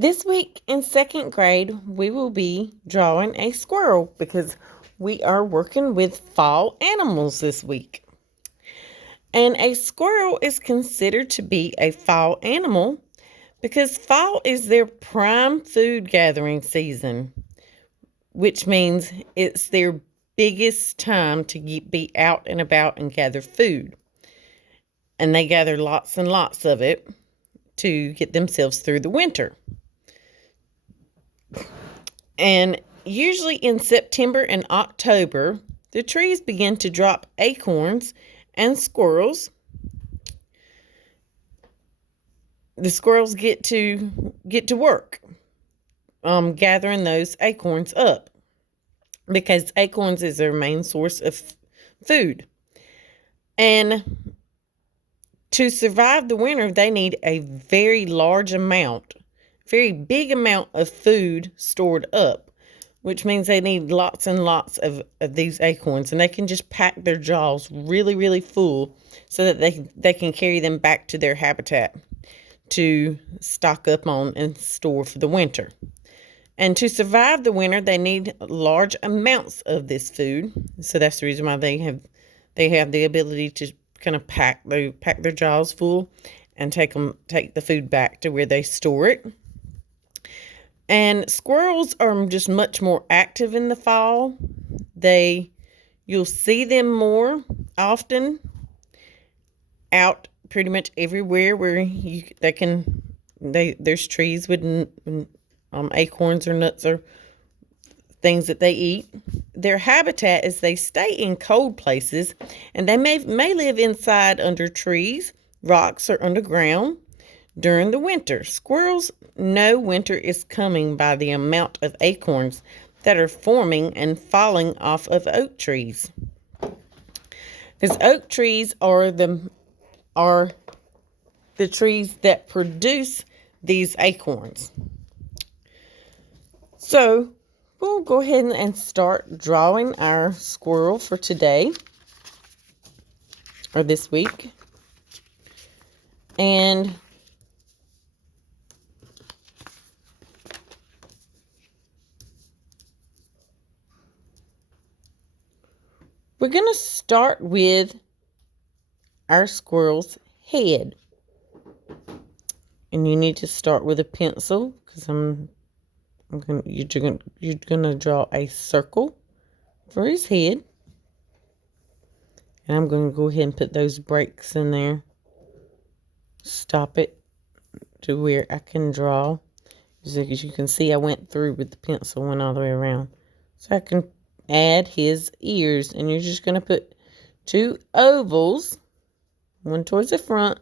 This week in second grade, we will be drawing a squirrel because we are working with fall animals this week. And a squirrel is considered to be a fall animal because fall is their prime food gathering season, which means it's their biggest time to be out and about and gather food. And they gather lots and lots of it to get themselves through the winter. And usually in September and October, the trees begin to drop acorns and squirrels. The squirrels get to work gathering those acorns up because acorns is their main source of food. And to survive the winter, they need a very large amount, very big amount of food stored up, which means they need lots and lots of these acorns, and they can just pack their jaws really, really full so that they can carry them back to their habitat to stock up on and store for the winter. And to survive the winter, they need large amounts of this food. So that's the reason why they have the ability to kind of pack their jaws full and take the food back to where they store it. And squirrels are just much more active in the fall. You'll see them more often out pretty much everywhere where there's trees with acorns or nuts or things that they eat. Their habitat is they stay in cold places, and they may live inside under trees, rocks, or underground during the winter. Squirrels know winter is coming by the amount of acorns that are forming and falling off of oak trees. Because oak trees are the trees that produce these acorns. So we'll go ahead and start drawing our squirrel for today or this week. And we're going to start with our squirrel's head. And you need to start with a pencil because you're gonna draw a circle for his head. And I'm going to go ahead and put those breaks in there. Stop it to where I can draw. As you can see, I went through with the pencil, went all the way around. So I can add his ears. And you're just going to put 2 ovals. One towards the front.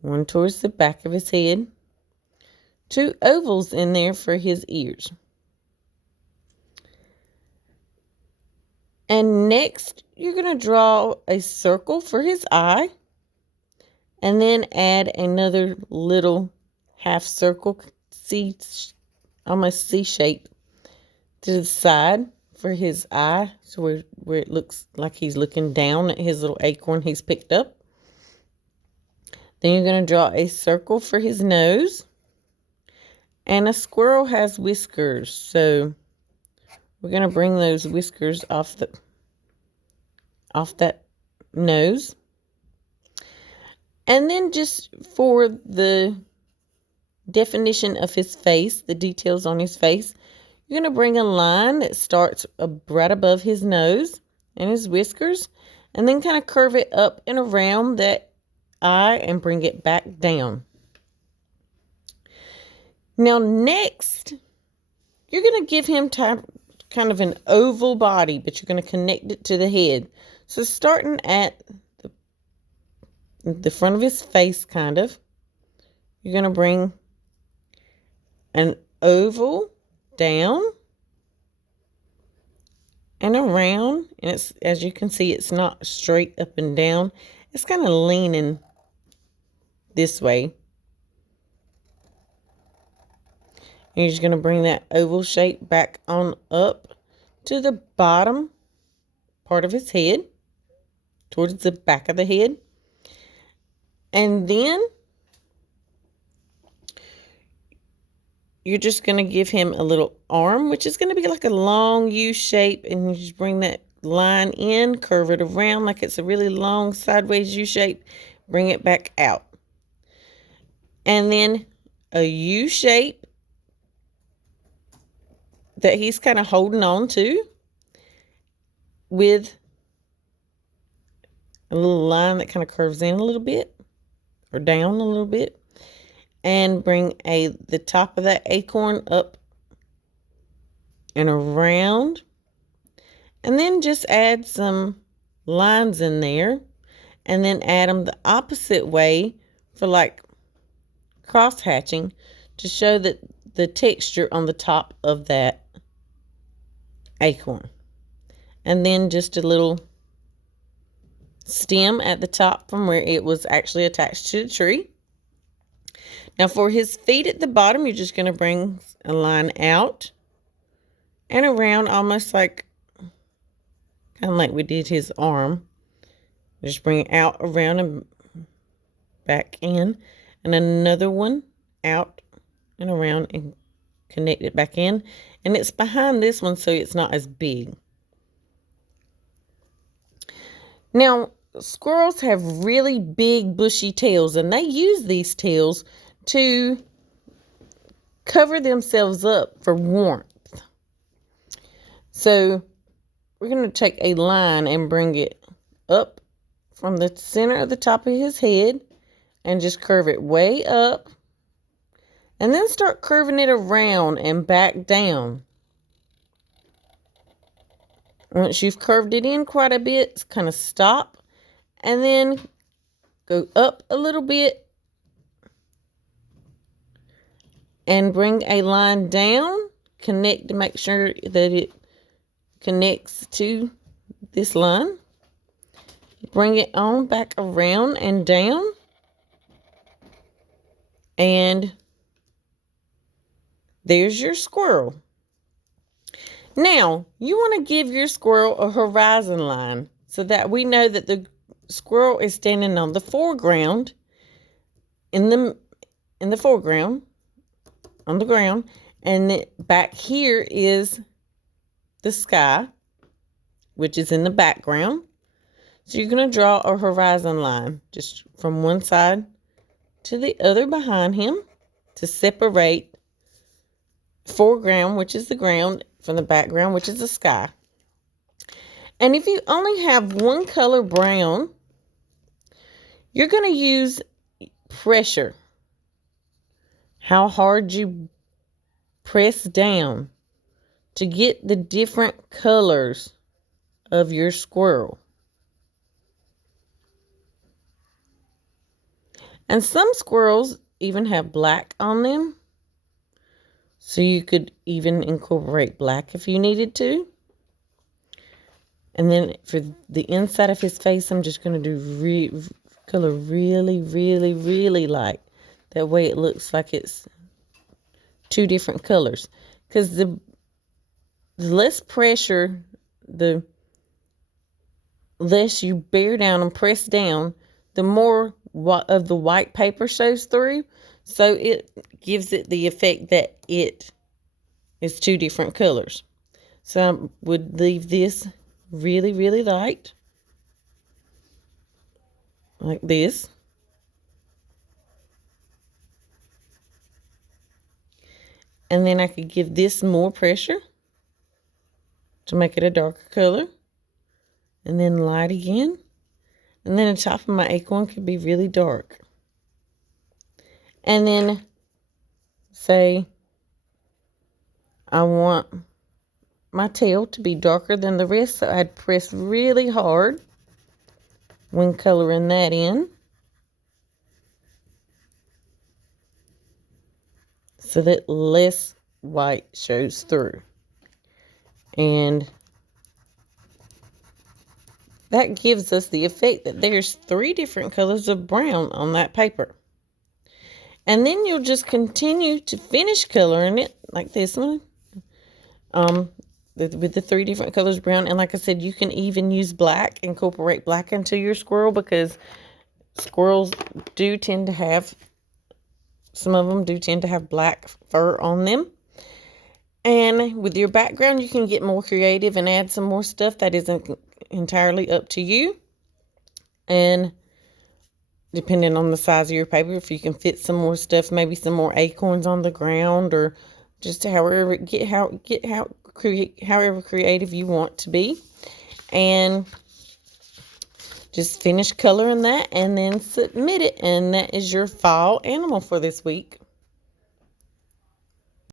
One towards the back of his head. 2 ovals in there for his ears. And next, you're going to draw a circle for his eye. And then add another little half circle, almost C shape, to the side for his eye. So where it looks like he's looking down at his little acorn he's picked up. Then you're going to draw a circle for his nose. And a squirrel has whiskers, so we're going to bring those whiskers off that nose. And then just for the definition of his face, the details on his face, you're going to bring a line that starts right above his nose and his whiskers, and then kind of curve it up and around that eye and bring it back down. Now next, you're going to give him kind of an oval body, but you're going to connect it to the head. So starting at the front of his face, kind of, you're going to bring an oval down and around. And it's, as you can see, it's not straight up and down. It's kind of leaning this way. And you're just going to bring that oval shape back on up to the bottom part of his head, towards the back of the head. And then you're just going to give him a little arm, which is going to be like a long U shape, and you just bring that line in, curve it around like it's a really long sideways U shape, bring it back out. And then a U shape that he's kind of holding on to with a little line that kind of curves in a little bit or down a little bit, and bring the top of that acorn up and around, and then just add some lines in there, and then add them the opposite way for like cross hatching to show that the texture on the top of that acorn. And then just a little stem at the top from where it was actually attached to the tree. Now for his feet at the bottom, you're just going to bring a line out and around, almost like kind of like we did his arm. Just bring it out, around, and back in, and another one out and around and connect it back in. And it's behind this one, so it's not as big. Now, squirrels have really big bushy tails, and they use these tails to cover themselves up for warmth. So we're going to take a line and bring it up from the center of the top of his head and just curve it way up, and then start curving it around and back down. Once you've curved it in quite a bit, kind of stop, and then go up a little bit and bring a line down, connect to make sure that it connects to this line. Bring it on back around and down, and there's your squirrel. Now, you want to give your squirrel a horizon line so that we know that the squirrel is standing on the foreground, in the foreground, on the ground, and back here is the sky, which is in the background. So you're going to draw a horizon line just from one side to the other behind him to separate foreground, which is the ground, from the background, which is the sky. And if you only have one color brown, you're going to use pressure. How hard you press down to get the different colors of your squirrel. And some squirrels even have black on them. So you could even incorporate black if you needed to. And then for the inside of his face, I'm just going to do color really, really, really light. That way it looks like it's two different colors. Because the less pressure, the less you bear down and press down, the more of the white paper shows through. So it gives it the effect that it is two different colors. So I would leave this really, really light, like this. And then I could give this more pressure to make it a darker color. And then light again. And then the top of my acorn could be really dark. And then say I want my tail to be darker than the rest, so I'd press really hard when coloring that in, so that less white shows through. And that gives us the effect that there's 3 different colors of brown on that paper. And then you'll just continue to finish coloring it like this one. With the 3 different colors brown. And like I said, you can even use black, incorporate black into your squirrel, because squirrels do tend to have Some of them do tend to have black fur on them. And with your background, you can get more creative and add some more stuff that isn't entirely up to you. And depending on the size of your paper, if you can fit some more stuff, maybe some more acorns on the ground, or just however however creative you want to be. And just finish coloring that and then submit it. And that is your fall animal for this week.